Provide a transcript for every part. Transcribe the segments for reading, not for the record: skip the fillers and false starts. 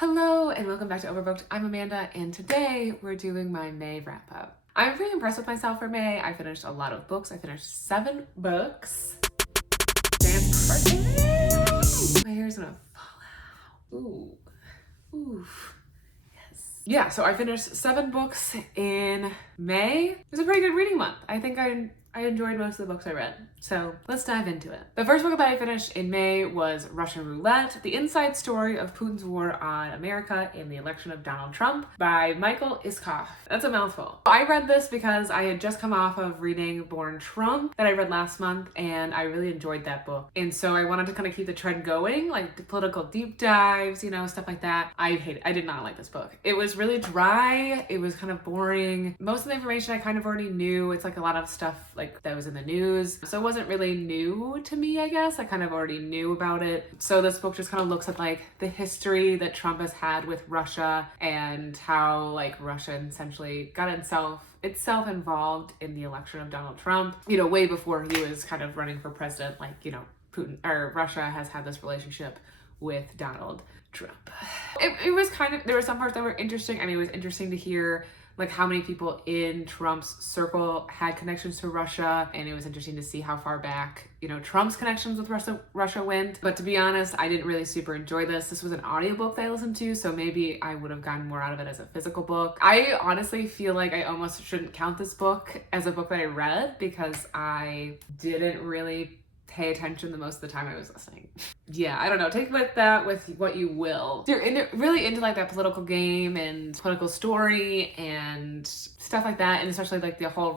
Hello and welcome back to Overbooked. I'm Amanda and today we're doing my May wrap up. I'm pretty impressed with myself for May. I finished a lot of books. I finished 7 books. Dance party. My hair's gonna fall out. Ooh. Oof. Yes. Yeah, so I finished 7 books in May. It was a pretty good reading month. I think I enjoyed most of the books I read. So let's dive into it. The first book that I finished in May was Russian Roulette, the inside story of Putin's war on America in the election of Donald Trump by Michael Iskov. That's a mouthful. I read this because I had just come off of reading Born Trump that I read last month, and I really enjoyed that book. And so I wanted to kind of keep the trend going, like the political deep dives, stuff like that. I did not like this book. It was really dry. It was kind of boring. Most of the information I kind of already knew. It's like a lot of stuff like that was in the news. So it wasn't really new to me, I guess. I kind of already knew about it. So this book just kind of looks at like the history that Trump has had with Russia and how like Russia essentially got itself involved in the election of Donald Trump, way before he was kind of running for president. Like, Putin or Russia has had this relationship with Donald Trump. It was kind of, there were some parts that were interesting. I mean, it was interesting to hear like how many people in Trump's circle had connections to Russia, and it was interesting to see how far back, Trump's connections with Russia went. But to be honest, I didn't really super enjoy this. This was an audiobook that I listened to, so maybe I would have gotten more out of it as a physical book. I honestly feel like I almost shouldn't count this book as a book that I read because I didn't really pay attention the most of the time I was listening. Yeah, I don't know. Take with that with what you will. If you're really into like that political game and political story and stuff like that, and especially like the whole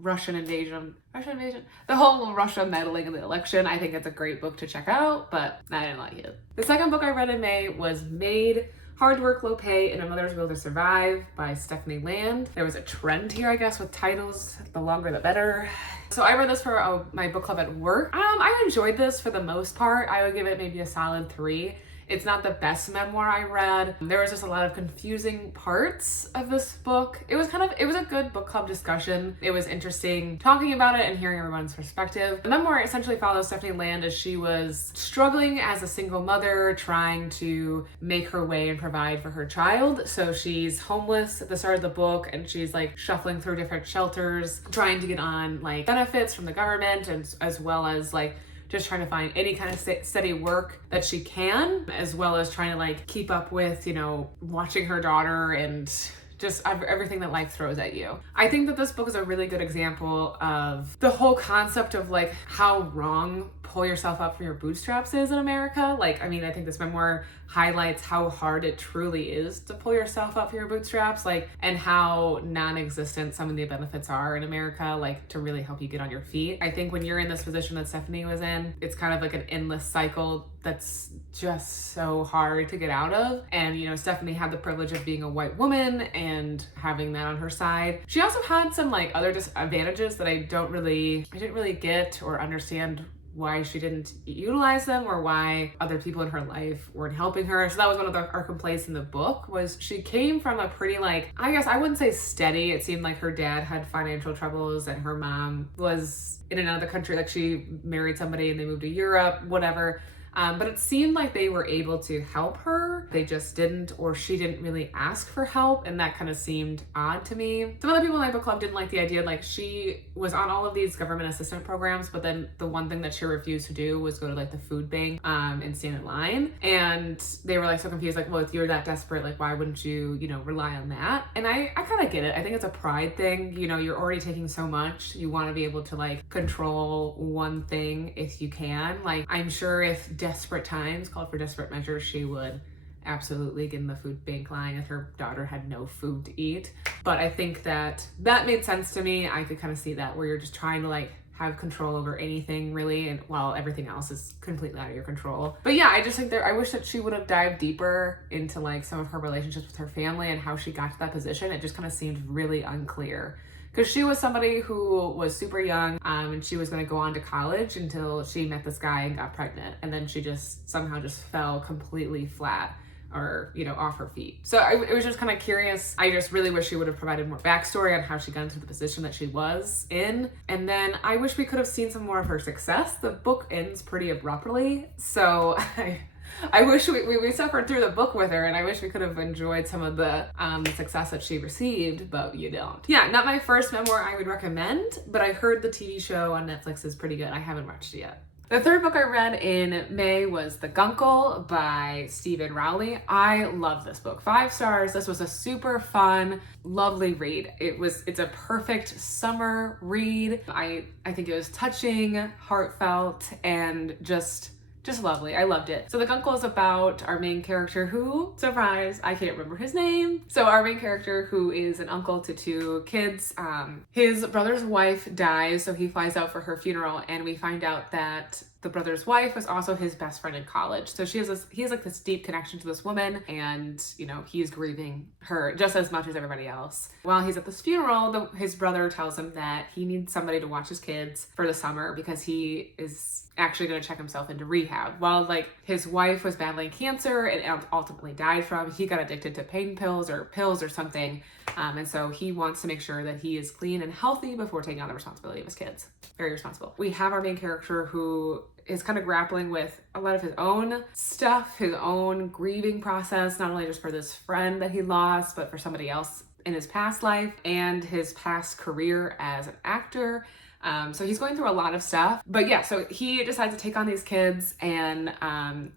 Russian invasion, the whole Russia meddling in the election, I think it's a great book to check out, but I didn't like it. The second book I read in May was Maid, Hard Work, Low Pay, and A Mother's Will to Survive by Stephanie Land. There was a trend here, I guess, with titles, the longer the better. So I read this for my book club at work. I enjoyed this for the most part. I would give it maybe a solid 3. It's not the best memoir I read. There was just a lot of confusing parts of this book. It was a good book club discussion. It was interesting talking about it and hearing everyone's perspective. The memoir essentially follows Stephanie Land as she was struggling as a single mother, trying to make her way and provide for her child. So she's homeless at the start of the book, and she's like shuffling through different shelters, trying to get on like benefits from the government, and as well as like just trying to find any kind of steady work that she can, as well as trying to like keep up with, watching her daughter and just everything that life throws at you. I think that this book is a really good example of the whole concept of like how wrong pull yourself up from your bootstraps is in America. Like, I mean, I think this memoir highlights how hard it truly is to pull yourself up from your bootstraps, like, and how non-existent some of the benefits are in America, like to really help you get on your feet. I think when you're in this position that Stephanie was in, it's kind of like an endless cycle that's just so hard to get out of. And, Stephanie had the privilege of being a white woman and having that on her side. She also had some like other disadvantages that I didn't really get or understand why she didn't utilize them, or why other people in her life weren't helping her. So that was one of our complaints in the book, was she came from a pretty like, I guess I wouldn't say steady. It seemed like her dad had financial troubles and her mom was in another country, like she married somebody and they moved to Europe, whatever. But it seemed like they were able to help her. They just didn't, or she didn't really ask for help, and that kind of seemed odd to me. Some other people in my book club didn't like the idea, like she was on all of these government assistance programs, but then the one thing that she refused to do was go to like the food bank and stand in line. And they were like so confused, like, well, if you're that desperate, like why wouldn't you, rely on that? And I kind of get it. I think it's a pride thing. You're already taking so much. You want to be able to like control one thing if you can. Like, I'm sure if desperate times called for desperate measures, she would absolutely get in the food bank line if her daughter had no food to eat. But I think that made sense to me. I could kind of see that, where you're just trying to like have control over anything really, and while everything else is completely out of your control. But yeah, I just think I wish that she would have dived deeper into like some of her relationships with her family and how she got to that position. It just kind of seemed really unclear. Because she was somebody who was super young, and she was going to go on to college until she met this guy and got pregnant. And then she just somehow just fell completely flat, or, off her feet. So it was just kind of curious. I just really wish she would have provided more backstory on how she got into the position that she was in. And then I wish we could have seen some more of her success. The book ends pretty abruptly. So I wish we suffered through the book with her, and I wish we could have enjoyed some of the success that she received, but you don't. Yeah, not my first memoir I would recommend, but I heard the TV show on Netflix is pretty good. I haven't watched it yet. The third book I read in May was The Guncle by Stephen Rowley. I love this book. 5 stars. This was a super fun, lovely read. It's a perfect summer read. I think it was touching, heartfelt, and just lovely. I loved it. So The Guncle is about our main character who, surprise, I can't remember his name. So our main character who is an uncle to 2 kids, his brother's wife dies, so he flies out for her funeral, and we find out that the brother's wife was also his best friend in college. So he has like this deep connection to this woman, and you know, he's grieving her just as much as everybody else. While he's at this funeral, his brother tells him that he needs somebody to watch his kids for the summer because he is actually going to check himself into rehab. While like his wife was battling cancer and ultimately died from, he got addicted to pain pills or something. And so he wants to make sure that he is clean and healthy before taking on the responsibility of his kids. Very responsible. We have our main character who is kind of grappling with a lot of his own stuff, his own grieving process, not only just for this friend that he lost, but for somebody else in his past life and his past career as an actor. So he's going through a lot of stuff, but yeah, so he decides to take on these kids, and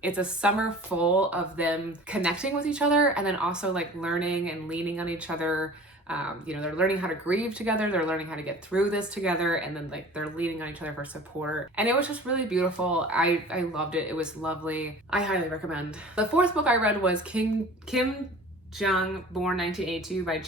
it's a summer full of them connecting with each other and then also like learning and leaning on each other. You know, they're learning how to grieve together, they're learning how to get through this together, and then like they're leaning on each other for support. And it was just really beautiful. I loved it. It was lovely. I highly recommend. The fourth book I read was Kim Jiyoung, Born 1982 by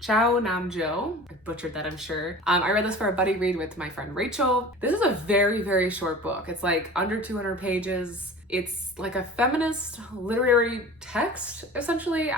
Chow Nam-jo. I butchered that, I'm sure. I read this for a buddy read with my friend Rachel. This is a very, very short book. It's like under 200 pages. It's like a feminist literary text, essentially,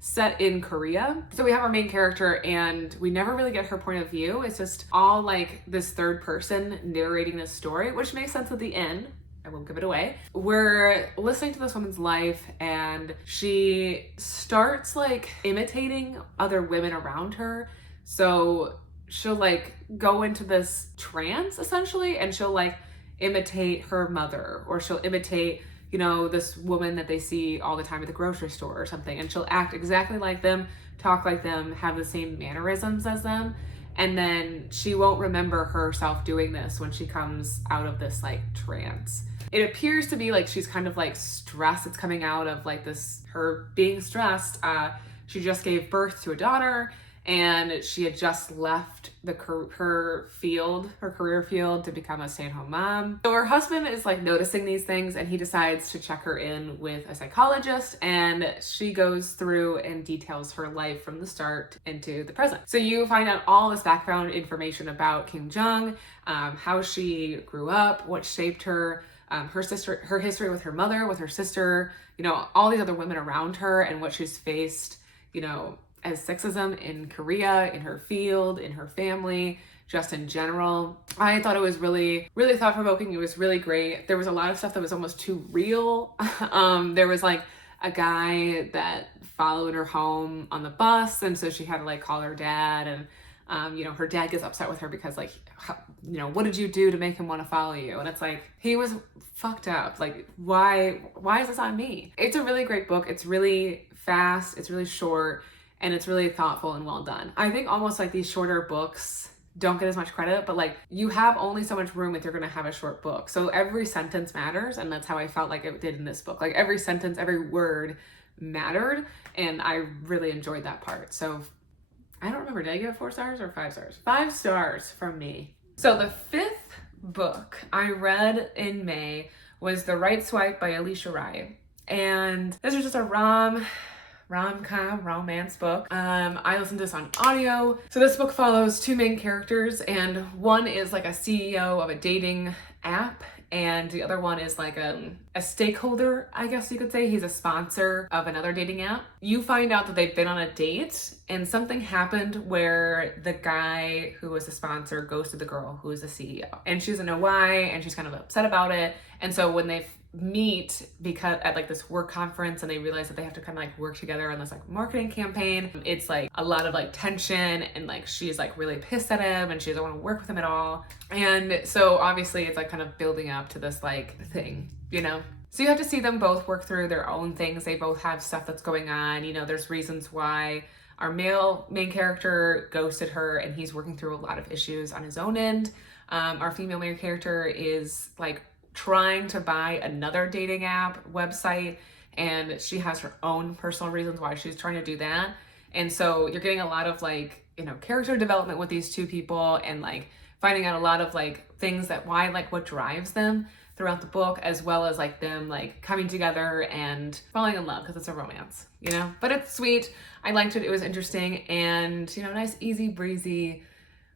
set in Korea. So we have our main character and we never really get her point of view. It's just all like this third person narrating this story, which makes sense at the end. I won't give it away. We're listening to this woman's life and she starts like imitating other women around her. So she'll like go into this trance essentially, and she'll like imitate her mother, or she'll imitate, you know, this woman that they see all the time at the grocery store or something. And she'll act exactly like them, talk like them, have the same mannerisms as them. And then she won't remember herself doing this when she comes out of this like trance. It appears to be like she's kind of like stressed. It's coming out of like this, her being stressed. She just gave birth to a daughter and she had just left her career field to become a stay-at-home mom. So her husband is like noticing these things and he decides to check her in with a psychologist, and she goes through and details her life from the start into the present. So you find out all this background information about Kim Jiyoung, how she grew up, what shaped her, her history with her mother, with her sister, you know, all these other women around her, and what she's faced, you know, as sexism in Korea, in her field, in her family, just in general. I thought it was really, really thought-provoking. It was really great. There was a lot of stuff that was almost too real. There was like a guy that followed her home on the bus, and so she had to like call her dad, and you know, her dad gets upset with her because like, you know, what did you do to make him want to follow you? And it's like, he was fucked up. Like, why is this on me? It's a really great book. It's really fast. It's really short. And it's really thoughtful and well done. I think almost like these shorter books don't get as much credit, but like you have only so much room if you're gonna have a short book. So every sentence matters, and that's how I felt like it did in this book. Like every sentence, every word mattered, and I really enjoyed that part. So I don't remember, did I give it 4 stars or 5 stars? 5 stars from me. So the 5th book I read in May was The Right Swipe by Alicia Rai. And this was just a rom-com romance book. I listened to this on audio. So this book follows 2 main characters, and one is like a CEO of a dating app, and the other one is like a stakeholder, I guess you could say. He's a sponsor of another dating app. You find out that they've been on a date, and something happened where the guy who was the sponsor ghosted the girl who is the CEO, and she doesn't know why, and she's kind of upset about it. And so when they meet because at like this work conference, and they realize that they have to kind of like work together on this like marketing campaign, it's like a lot of like tension, and like she's like really pissed at him and she doesn't want to work with him at all. And so obviously it's like kind of building up to this like thing, you know? So you have to see them both work through their own things. They both have stuff that's going on. You know, there's reasons why our male main character ghosted her and he's working through a lot of issues on his own end. Our female main character is like trying to buy another dating app website, and she has her own personal reasons why she's trying to do that. And so you're getting a lot of like, you know, character development with these two people, and like finding out a lot of like things that why, like what drives them throughout the book, as well as like them like coming together and falling in love, because it's a romance, you know. But it's sweet. I liked it. It was interesting, and you know, nice easy breezy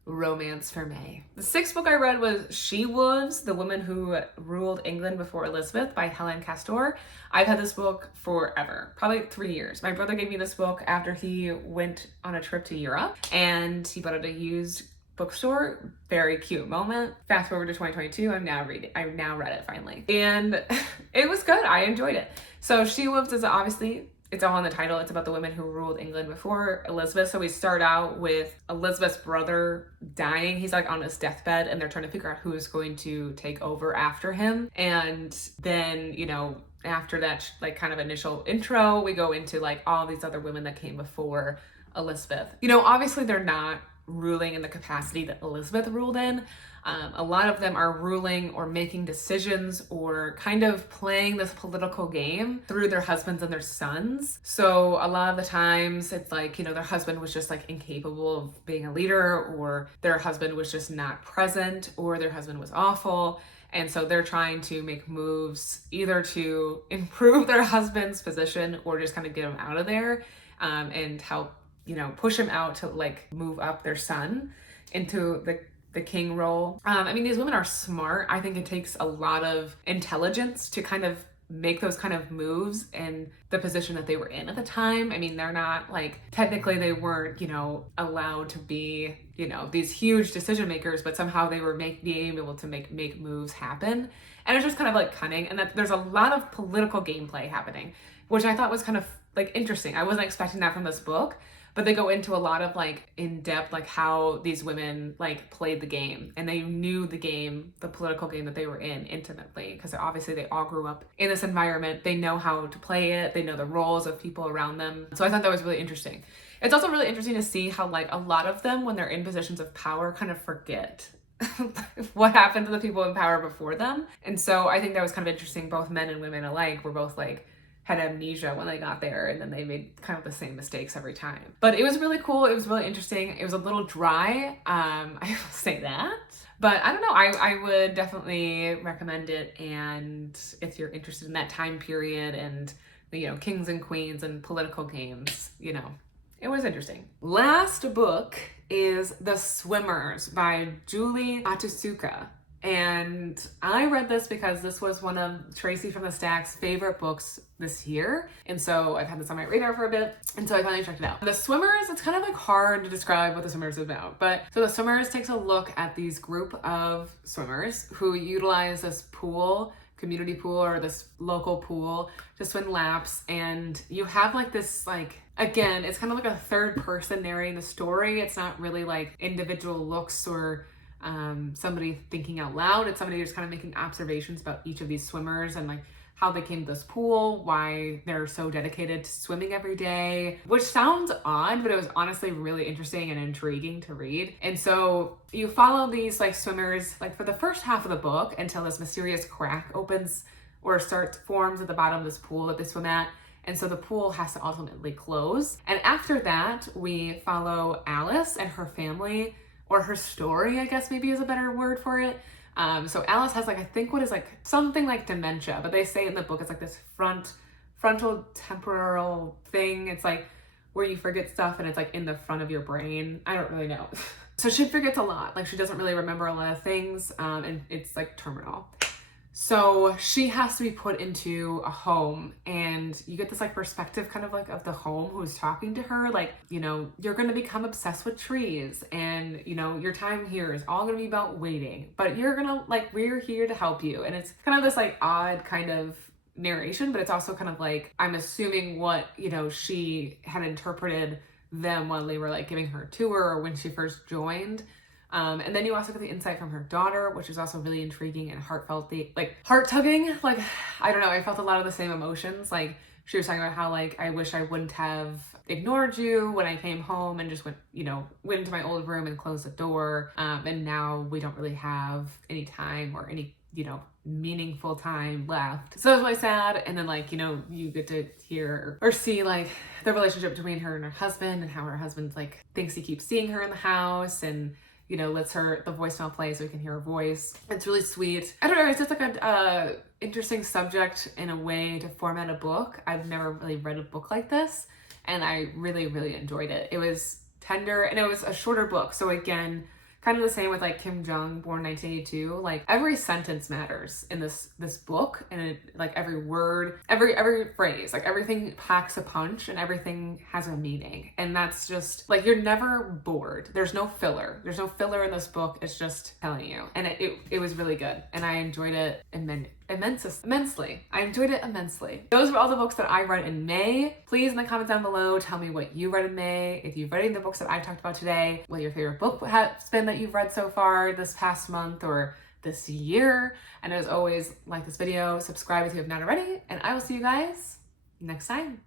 romance for May. The sixth book I read was She Wolves, The Woman Who Ruled England Before Elizabeth by Helen Castor. I've had this book forever, probably 3 years. My brother gave me this book after he went on a trip to Europe, and he bought it at a used bookstore. Very cute moment. Fast forward to 2022, I've now read it finally, and it was good. I enjoyed it. So She Wolves is obviously, it's all in the title. It's about the women who ruled England before Elizabeth. So we start out with Elizabeth's brother dying. He's like on his deathbed, and they're trying to figure out who is going to take over after him. And then, you know, after that like kind of initial intro, we go into like all these other women that came before Elizabeth. You know, obviously they're not ruling in the capacity that Elizabeth ruled in. A lot of them are ruling or making decisions or kind of playing this political game through their husbands and their sons. So a lot of the times it's like, you know, their husband was just like incapable of being a leader, or their husband was just not present, or their husband was awful. And so they're trying to make moves either to improve their husband's position or just kind of get him out of there, and help, you know, push him out to like move up their son into the king role. I mean, these women are smart. I think it takes a lot of intelligence to kind of make those kind of moves in the position that they were in at the time. I mean, they're not like, technically they weren't, you know, allowed to be, you know, these huge decision makers, but somehow they were being able to make moves happen. And it's just kind of like cunning, and that there's a lot of political gameplay happening, which I thought was kind of like interesting. I wasn't expecting that from this book. But they go into a lot of like in-depth, like how these women like played the game, and they knew the game, the political game that they were in intimately, because obviously they all grew up in this environment. They know how to play it. They know the roles of people around them. So I thought that was really interesting. It's also really interesting to see how like a lot of them, when they're in positions of power, kind of forget what happened to the people in power before them. And so I think that was kind of interesting. Both men and women alike were both like, had amnesia when they got there, and then they made kind of the same mistakes every time. But it was really cool. It was really interesting. It was a little dry. I will say that. But I don't know. I would definitely recommend it. And if you're interested in that time period and the, you know, kings and queens and political games, you know, it was interesting. Last book is The Swimmers by Julie Matusuka. And I read this because this was one of Tracy from the Stack's favorite books this year. And so I've had this on my radar for a bit. And so I finally checked it out. The Swimmers, it's kind of like hard to describe what The Swimmers is about. But so The Swimmers takes a look at these group of swimmers who utilize this pool, community pool, or this local pool to swim laps. And you have like this, like, again, it's kind of like a third person narrating the story. It's not really like individual looks or somebody thinking out loud. It's somebody just kind of making observations about each of these swimmers and like how they came to this pool, why they're so dedicated to swimming every day, which sounds odd, but it was honestly really interesting and intriguing to read. And so you follow these like swimmers like for the first half of the book until this mysterious crack opens or forms at the bottom of this pool that they swim at. And so the pool has to ultimately close. And after that, we follow Alice and her family, or her story, I guess maybe is a better word for it. So Alice has like, I think what is like something like dementia, but they say in the book it's like this frontal temporal thing. It's like where you forget stuff and it's like in the front of your brain. I don't really know. So she forgets a lot. Like she doesn't really remember a lot of things, and it's like terminal. So she has to be put into a home, and you get this like perspective kind of like of the home who's talking to her. Like, you know, you're going to become obsessed with trees, and you know, your time here is all going to be about waiting, but you're going to like, we're here to help you. And it's kind of this like odd kind of narration, but it's also kind of like, I'm assuming what, you know, she had interpreted them when they were like giving her a tour or when she first joined. And then you also get the insight from her daughter, which is also really intriguing and heartfelt, like heart-tugging. Like, I don't know, I felt a lot of the same emotions. Like, she was talking about how, like, I wish I wouldn't have ignored you when I came home and just went into my old room and closed the door. And now we don't really have any time or any, meaningful time left. So that was really sad. And then, like, you get to hear or see, like, the relationship between her and her husband, and how her husband, like, thinks he keeps seeing her in the house, and lets the voicemail play so we can hear her voice. It's really sweet. I don't know, it's just like a interesting subject in a way to format a book. I've never really read a book like this, and I really, really enjoyed it. It was tender, and it was a shorter book. So again, kind of the same with like Kim Jong, born 1982. Like, every sentence matters in this book, and like every word, every phrase, like everything packs a punch and everything has a meaning. And that's just like, you're never bored. There's no filler. There's no filler in this book. It's just telling you. And it was really good, and I enjoyed it immensely. I enjoyed it immensely. Those were all the books that I read in May. Please, in the comments down below, tell me what you read in May. If you've read any of the books that I've talked about today, what your favorite book has been that you've read so far this past month or this year. And as always, like this video, subscribe if you have not already, and I will see you guys next time.